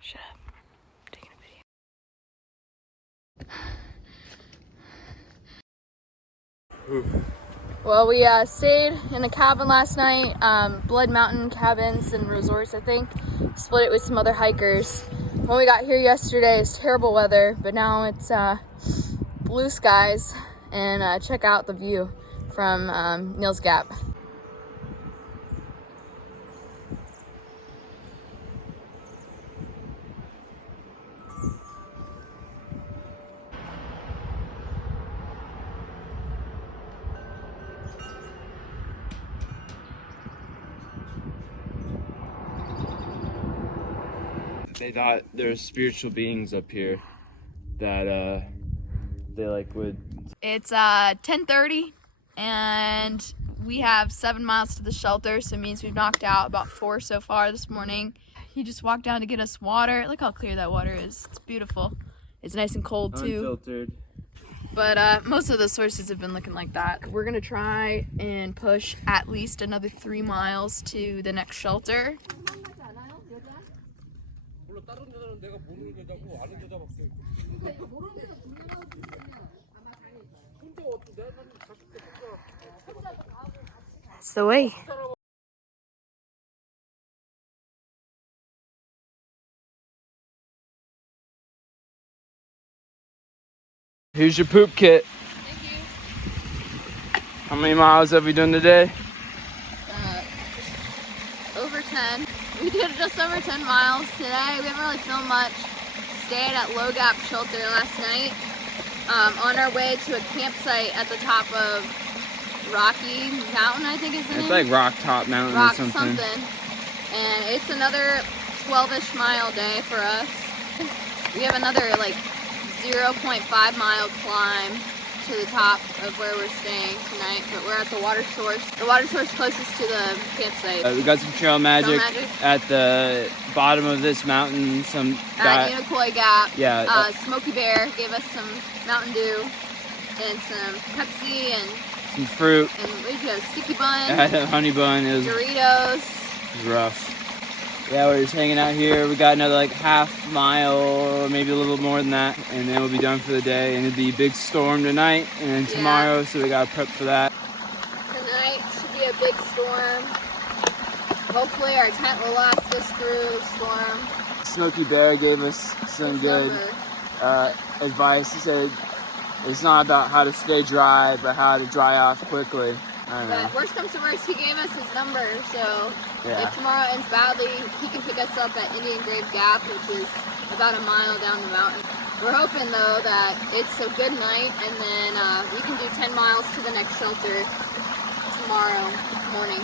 Shut up. I'm taking a video. Well, we stayed in a cabin last night, Blood Mountain Cabins and Resorts, I think. Split it with some other hikers. When we got here yesterday, it's terrible weather, but now it's blue skies, and check out the view from Neil's Gap. They thought there's spiritual beings up here that they like would. It's 10:30 and we have 7 miles to the shelter, so it means we've knocked out about 4 so far this morning. He just walked down to get us water. Look how clear that water is. It's beautiful. It's nice and cold too. Unfiltered. But most of the sources have been looking like that. We're gonna try and push at least another 3 miles to the next shelter. That's the way. Here's your poop kit. Thank you. How many miles have we done today? Over 10. We did just over 10 miles today. We haven't really filmed much. Stayed at Low Gap Shelter last night. On our way to a campsite at the top of Rocky Mountain, I think is the name. It's like Rock Top Mountain or something. And it's another 12-ish mile day for us. We have another like 0.5 mile climb to the top of where we're staying tonight, but we're at the water source. The water source closest to the campsite. We got some trail magic at the bottom of this mountain. Some guy at Unicoi Gap. Yeah. Smokey Bear gave us some Mountain Dew and some Pepsi and some fruit. And what did you have? Sticky bun. I had a honey bun. It was Doritos. It was rough. Yeah, we're just hanging out here. We got another like half mile or maybe a little more than that, and then we'll be done for the day. And it'll be a big storm tonight and then tomorrow, so we gotta prep for that. Tonight should be a big storm. Hopefully our tent will last us through the storm. Smokey Bear gave us some good advice. He said it's not about how to stay dry, but how to dry off quickly. I don't know. But worst comes to worst, he gave us his number, so if tomorrow ends badly, he can pick us up at Indian Grave Gap, which is about a mile down the mountain. We're hoping though that it's a good night, and then we can do 10 miles to the next shelter tomorrow morning.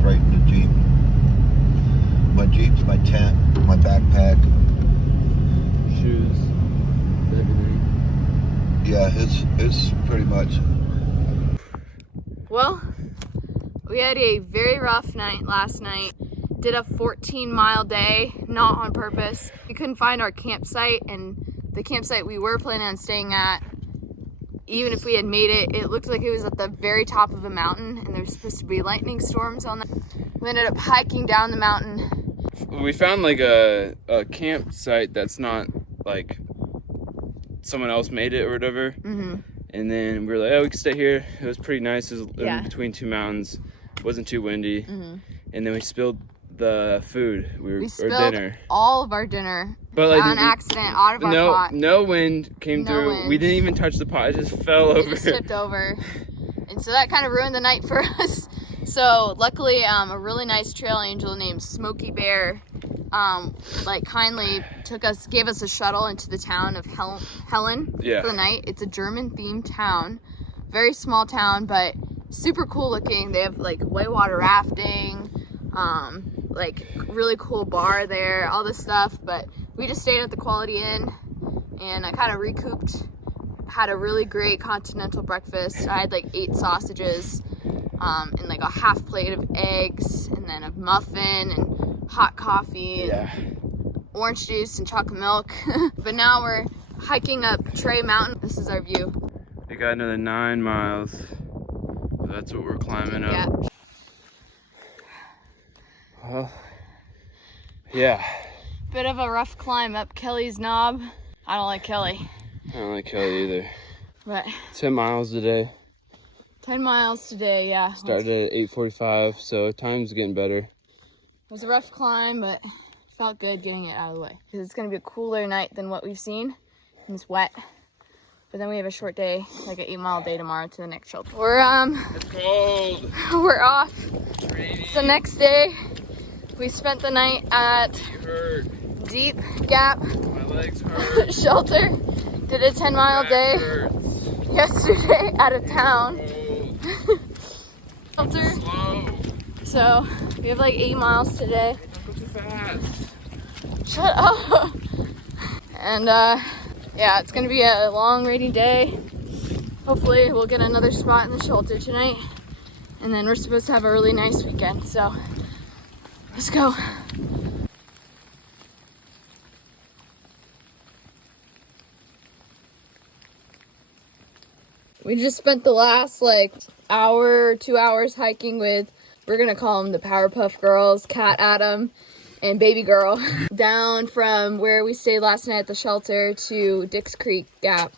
Right in the Jeep. My Jeep's my tent, my backpack. Shoes, everything. Yeah, it's pretty much. Well, we had a very rough night last night. Did a 14-mile day, not on purpose. We couldn't find our campsite, and the campsite we were planning on staying at, even if we had made it, it looked like it was at the very top of a mountain, and there's supposed to be lightning storms on that. We ended up hiking down the mountain. We found like a campsite that's not like someone else made it or whatever. Mm-hmm. And then we were like, oh, we can stay here. It was pretty nice. It was in between two mountains. It wasn't too windy. Mm-hmm. And then we spilled the food. We spilled dinner. All of our dinner. But like on accident out of our pot. No wind came through. Wind. We didn't even touch the pot. It just fell over. It just tipped over. And so that kind of ruined the night for us. So luckily, a really nice trail angel named Smokey Bear, like kindly gave us a shuttle into the town of Helen for the night. It's a German-themed town, very small town, but super cool looking. They have like whitewater rafting, like really cool bar there, all this stuff. But we just stayed at the Quality Inn, and I kind of recouped. Had a really great continental breakfast. I had like 8 sausages. and like a half plate of eggs, and then a muffin and hot coffee. Yeah. Orange juice and chocolate milk. But now we're hiking up Trey Mountain. This is our view. We got another 9 miles. So that's what we're climbing up. Yeah. Well, yeah. Bit of a rough climb up Kelly's knob. I don't like Kelly. I don't like Kelly either. But 10 miles today. 10 miles today, yeah. Started at 8:45, so time's getting better. It was a rough climb, but felt good getting it out of the way. Because it's gonna be a cooler night than what we've seen. And it's wet. But then we have a short day, like an 8-mile day tomorrow to the next shelter. It's cold. We're off. It's rainy. It's the next day. We spent the night at You hurt. Deep Gap My legs hurt. Shelter. Did a 10-mile Back day hurts. yesterday out of town. Cold. Shelter. Slow. So we have like 8 miles today. Don't go too fast. Shut up. And yeah, it's gonna be a long rainy day. Hopefully we'll get another spot in the shelter tonight. And then we're supposed to have a really nice weekend. So let's go. We just spent the last like hour, 2 hours hiking with, we're gonna call them the Powerpuff Girls, Cat Adam and Baby Girl, down from where we stayed last night at the shelter to Dix Creek Gap.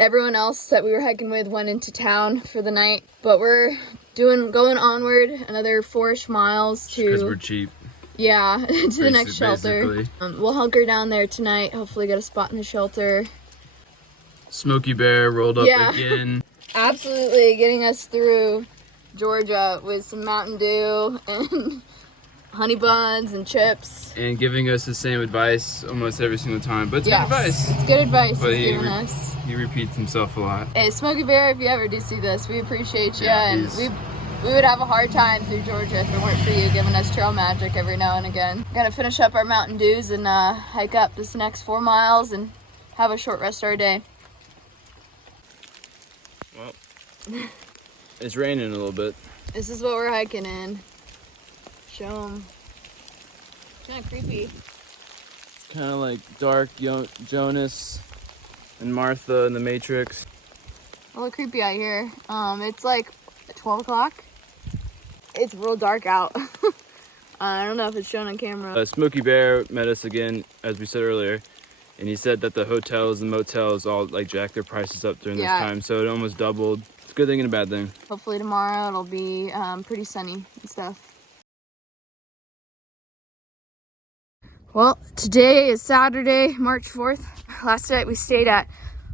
Everyone else that we were hiking with went into town for the night, but we're going onward another 4-ish miles to, Because we're cheap. yeah, to the next shelter. Basically. We'll hunker down there tonight, hopefully get a spot in the shelter. Smokey Bear rolled up again. Absolutely getting us through Georgia with some Mountain Dew and honey buns and chips. And giving us the same advice almost every single time. But it's Yes, good advice. it's good advice But he's giving us. He repeats himself a lot. Hey, Smokey Bear, if you ever do see this, we appreciate you. Yeah, And we would have a hard time through Georgia if it weren't for you giving us trail magic every now and again. Gonna finish up our Mountain Dews and hike up this next 4 miles and have a short rest of our day. Well, it's raining a little bit. This is what we're hiking in. Show them. It's kind of creepy. It's kind of like dark Jonas and Martha in the Matrix. A little creepy out here. It's like 12 o'clock. It's real dark out. I don't know if it's shown on camera. Smokey Bear met us again, as we said earlier, and he said that the hotels and motels all like jacked their prices up during this time, so it almost doubled. It's a good thing and a bad thing. Hopefully tomorrow it'll be pretty sunny and stuff. Well, today is Saturday, March 4th. Last night we stayed at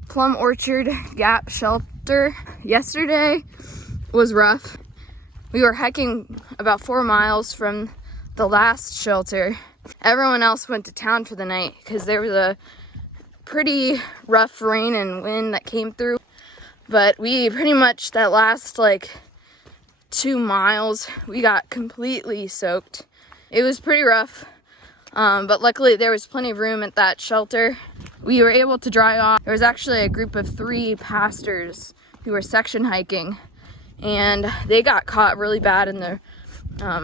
Plum Orchard Gap Shelter. Yesterday was rough. We were hiking about 4 miles from the last shelter. Everyone else went to town for the night because there was a pretty rough rain and wind that came through. But we pretty much, that last like 2 miles, we got completely soaked. It was pretty rough. But luckily there was plenty of room at that shelter. We were able to dry off. There was actually a group of 3 pastors who were section hiking, and they got caught really bad in the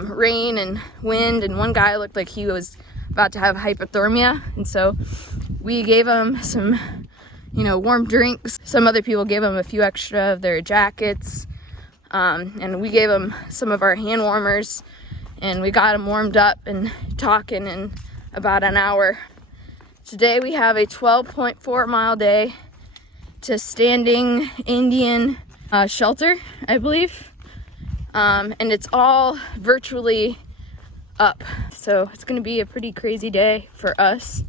rain and wind, and one guy looked like he was about to have hypothermia, and so we gave him some, warm drinks. Some other people gave him a few extra of their jackets, and we gave him some of our hand warmers, and we got him warmed up and talking in about an hour. Today we have a 12.4 mile day to Standing Indian shelter, I believe. And it's all virtually up. So it's gonna be a pretty crazy day for us.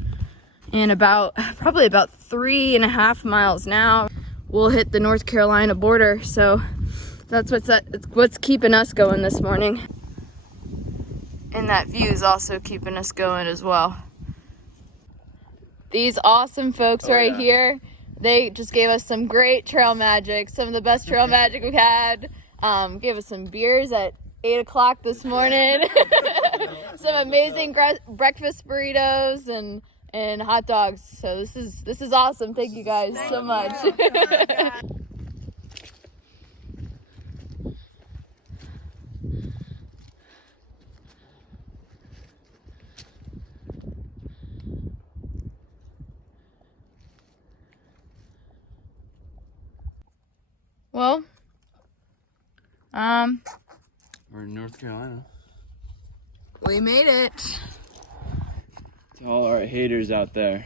And probably about 3.5 miles now, we'll hit the North Carolina border. So that's what's keeping us going this morning. And that view is also keeping us going as well. These awesome folks here, they just gave us some great trail magic, some of the best trail magic we've had. Gave us some beers at 8 o'clock this morning. Some amazing breakfast burritos and hot dogs. So this is awesome. Thank you guys so much. We're in North Carolina. We made it. To all our haters out there.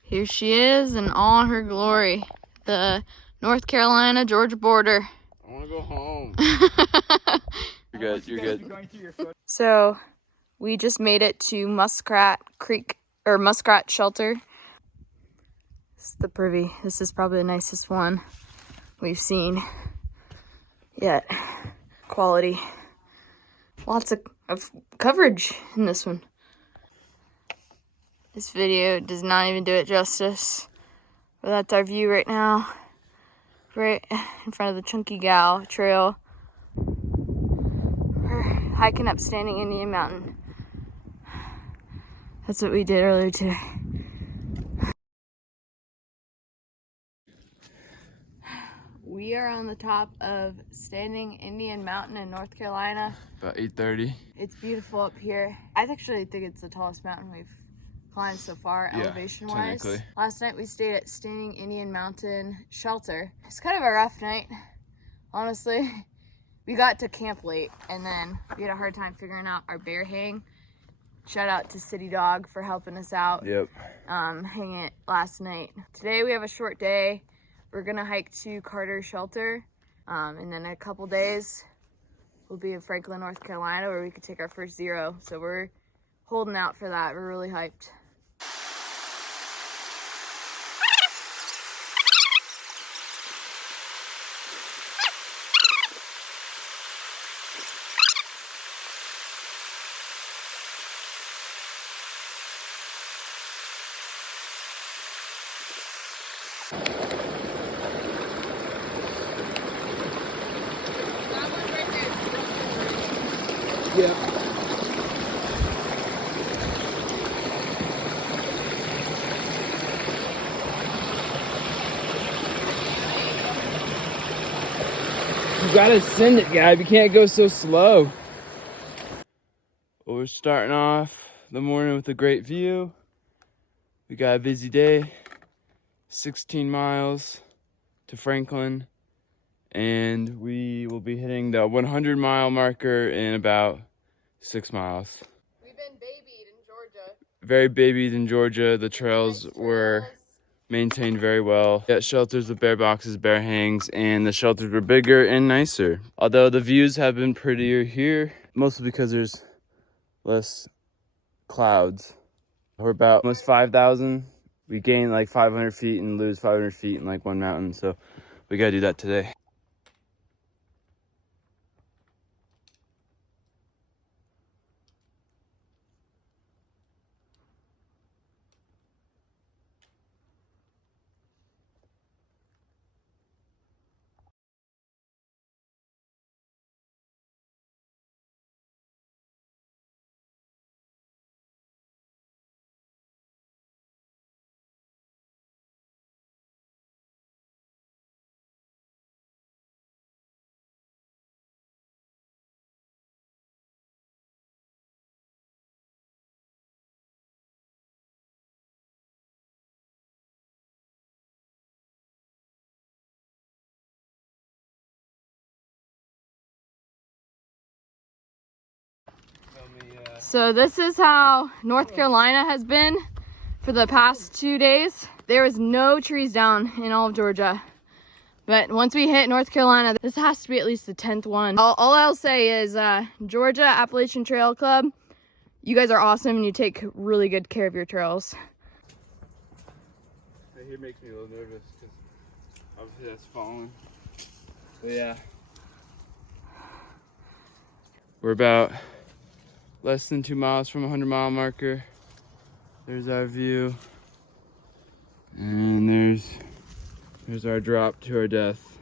Here she is in all her glory. The North Carolina-Georgia border. I want to go home. You're good. So we just made it to Muskrat Creek, or Muskrat Shelter. This is the privy. This is probably the nicest one we've seen yet. Quality. Lots of coverage in this one. This video does not even do it justice. But that's our view right now. Right in front of the Chunky Gal Trail. We're hiking up Standing Indian Mountain. That's what we did earlier today. We are on the top of Standing Indian Mountain in North Carolina. About 8:30. It's beautiful up here. I actually think it's the tallest mountain we've climbed so far, elevation-wise. Technically. Last night we stayed at Standing Indian Mountain Shelter. It's kind of a rough night, honestly. We got to camp late, and then we had a hard time figuring out our bear hang. Shout out to City Dog for helping us out. Yep. Hang it last night. Today we have a short day. We're gonna hike to Carter Shelter, and then in a couple days we'll be in Franklin, North Carolina, where we could take our first zero. So we're holding out for that. We're really hyped. Yeah. You gotta send it, guy. You can't go so slow. Well, we're starting off the morning with a great view. We got a busy day. 16 miles to Franklin. And we will be hitting the 100-mile marker in about 6 miles. We've been babied in Georgia. Very babied in Georgia. The trails were maintained very well. Yeah, shelters with bear boxes, bear hangs, and the shelters were bigger and nicer. Although the views have been prettier here, mostly because there's less clouds. We're about almost 5,000. We gain like 500 feet and lose 500 feet in like one mountain, so we gotta do that today. So this is how North Carolina has been for the past 2 days. There was no trees down in all of Georgia. But once we hit North Carolina, this has to be at least the 10th one. All I'll say is Georgia Appalachian Trail Club, you guys are awesome and you take really good care of your trails. Here makes me a little nervous because obviously that's falling. But yeah. We're about less than 2 miles from a 100-mile marker. There's our view. And there's our drop to our death.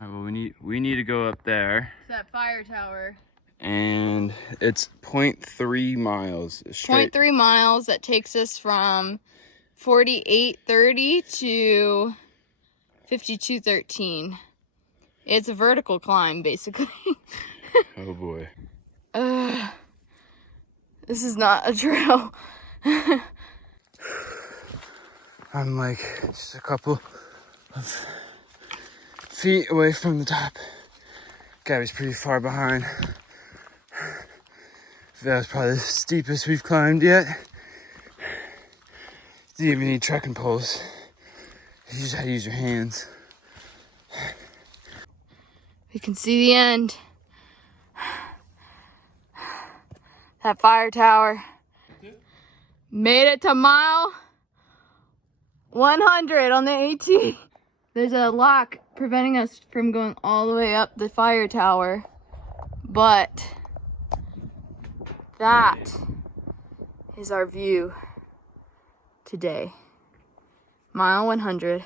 All right, well, we need to go up there. It's that fire tower. And it's 0.3 miles straight. 0.3 miles. That takes us from 4830 to 5213. It's a vertical climb, basically. Oh boy. This is not a trail. I'm like just a couple of feet away from the top. Gabby's pretty far behind. That was probably the steepest we've climbed yet. Didn't even need trekking poles. You just had to use your hands. You can see the end. That fire tower. Made it to mile 100 on the AT. There's a lock preventing us from going all the way up the fire tower, but that is our view today. Mile 100.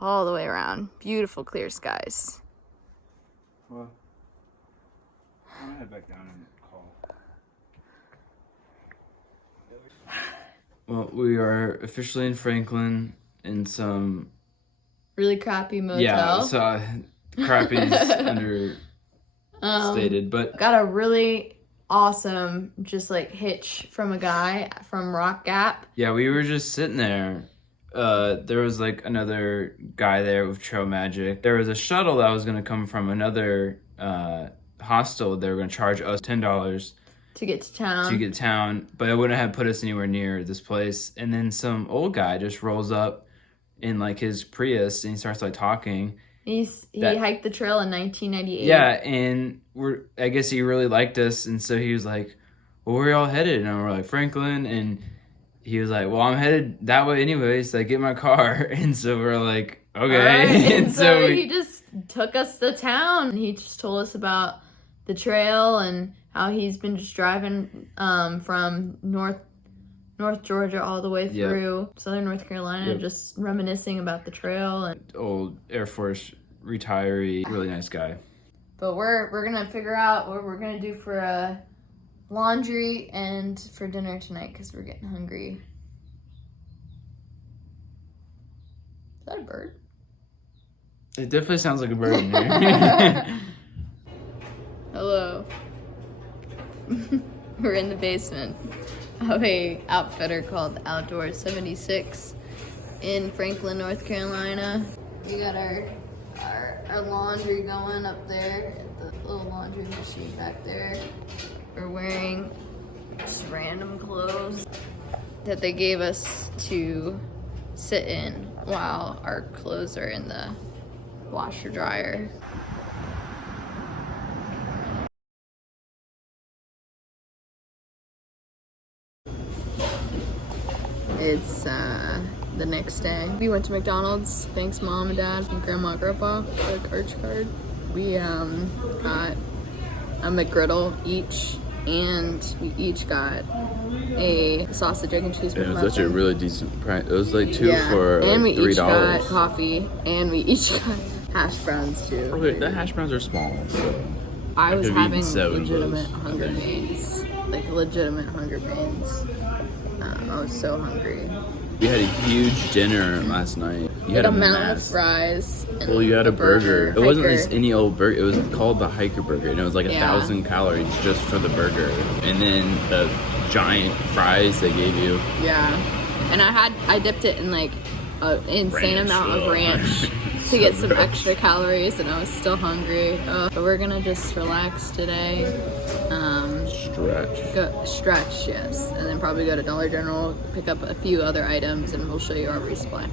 All the way around. Beautiful clear skies. Well, I'm gonna head back down and call. Well, we are officially in Franklin in some Really crappy motel. Yeah, so crappy's understated, but got a really awesome just like hitch from a guy from Rock Gap. Yeah, we were just sitting there. There was like another guy there with Trail Magic. There was a shuttle that was gonna come from another hostel. They were gonna charge us $10 to get to town. But it wouldn't have put us anywhere near this place. And then some old guy just rolls up in like his Prius and he starts like talking. He hiked the trail in 1998. Yeah, and I guess he really liked us, and so he was like, "Well, where are y'all headed?" And we're like, "Franklin," and he was like, "Well, I'm headed that way anyways, so I get my car." And so we're like, "Okay." Right. And so he just took us to town. He just told us about the trail and how he's been just driving from North Georgia all the way through Southern North Carolina, just reminiscing about the trail. And old Air Force retiree, really nice guy. But we're gonna figure out what we're gonna do for laundry and for dinner tonight because we're getting hungry. Is that a bird? It definitely sounds like a bird in here. Hello. We're in the basement of a outfitter called Outdoor 76 in Franklin, North Carolina. We got our laundry going up there at the little laundry machine back there. We're wearing just random clothes that they gave us to sit in while our clothes are in the washer dryer. It's the next day. We went to McDonald's. Thanks Mom and Dad and Grandma and Grandpa for the Arch card. We got a McGriddle each, and we each got a sausage, egg, and cheese. It was actually a really decent price. It was like two for and we $3. Each got coffee, and we each got hash browns too. Okay, the hash browns are small. So I was having legitimate hunger pains. Like legitimate hunger pains. I was so hungry. We had a huge dinner last night. You had a mountain of fries. Well, you had a burger. It wasn't just any old burger. It was called the Hiker Burger, and it was like 1,000 calories just for the burger. And then the giant fries they gave you. Yeah, and I dipped it in like an insane amount of ranch to get some extra calories, and I was still hungry. But we're gonna just relax today. Stretch, yes, and then probably go to Dollar General, pick up a few other items, and we'll show you our resupply.